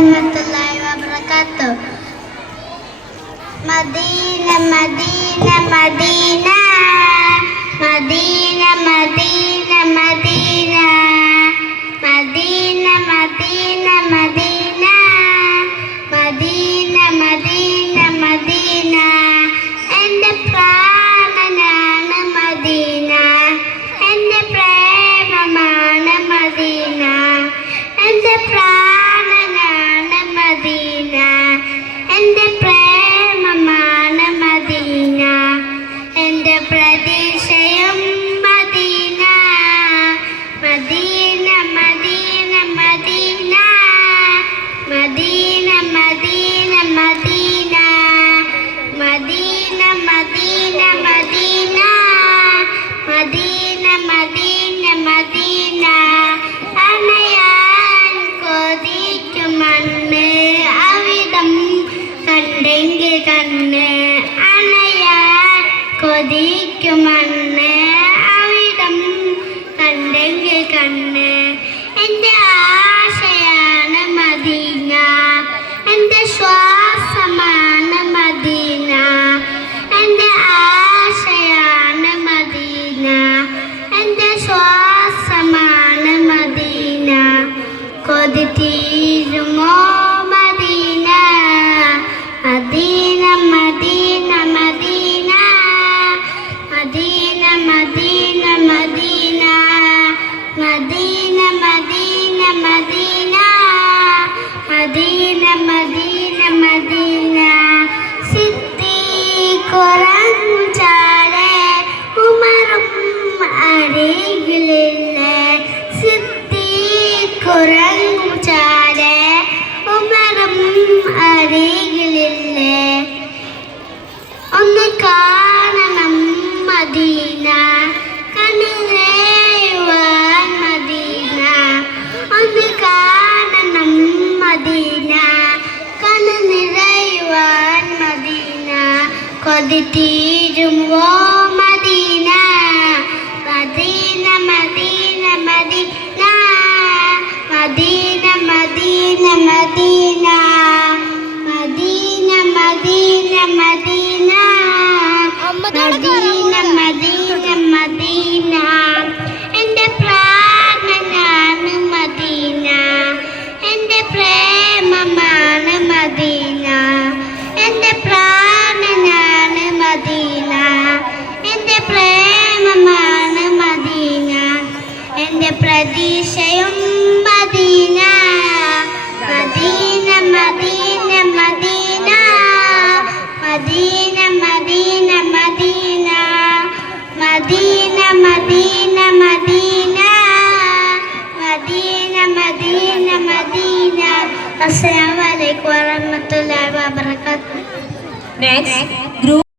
warahmatullahi wabarakatuh. Madinah, Madinah, Madinah, Madinah, Madinah, Madinah, Madinah, Madinah, Madinah, Madinah, Madinah, Madinah. എൻ്റെ പ്രാണനാണ് Medina, എൻ്റെ പ്രേമമാണ് Medina, എൻ്റെ പ്രാണനാണ് Medina, എൻ്റെ പ്രേമമാണ് മദീന, എൻ്റെ പ്രതീക്ഷയും Medina. Medina, Medina, Medina, Medina, Medina, Medina, Medina, Medina, Medina, Medina, Medina, Madina. അണയാൻ കൊതിക്കും മണ്ണ് അവിടം കണ്ടെങ്കിൽ കണ്ണ്, അണയാൻ കൊതിക്കും മണ്ണ് അവിടം കണ്ടെങ്കിൽ കണ്ണ്. എൻ്റെ ആശയാണ് മദീന, എൻ്റെ ശ്വാസമാണ് മദീന, എൻ്റെ ആശയാണ് മദീന, എൻ്റെ ശ്വാസമാണ് മദീന. കൊതി തീരുമോ Madina, Medina, Medina, Medina, Medina, Medina, Medina, Medina, Medina, Medina, Medina, Medina, Madina. സിദ്ദീഖുറങ്ങു ചാരെ ഉമറും അരികിലില്ലേ, സിദ്ദീഖുറങ്ങു ചാരെ ഉമറും അരികിലില്ലേ. ഒന്ന് കാണണം മദീന, കണ്ണിലേയുവാൻ മദീന, ഒന്ന് കാണണം മദീന, കണ്ണ് നിറയുവാൻ മദീന. കൊതി തീരുമോ Madina, Medina, Medina, Medina, Medina, Medina, Medina, Medina, Medina, Medina, Medina, Medina, Madina. എൻ്റെ പ്രാണനാണ് മദീന, എൻ്റെ പ്രേമമാണ് മദീന, എൻ്റെ പ്രാണനാണ് മദീന, എൻ്റെ പ്രേമമാണ് മദീന, എൻ്റെ പ്രതീക്ഷയും Medina. Medina, Medina, Medina, Medina, Medina, Medina, Medina, Medina, Medina, Medina, Medina, Medina. അസ്സലാമു അലൈക്കും വറഹ്മത്തുള്ളാഹി വബറകാതുഹു. Next group.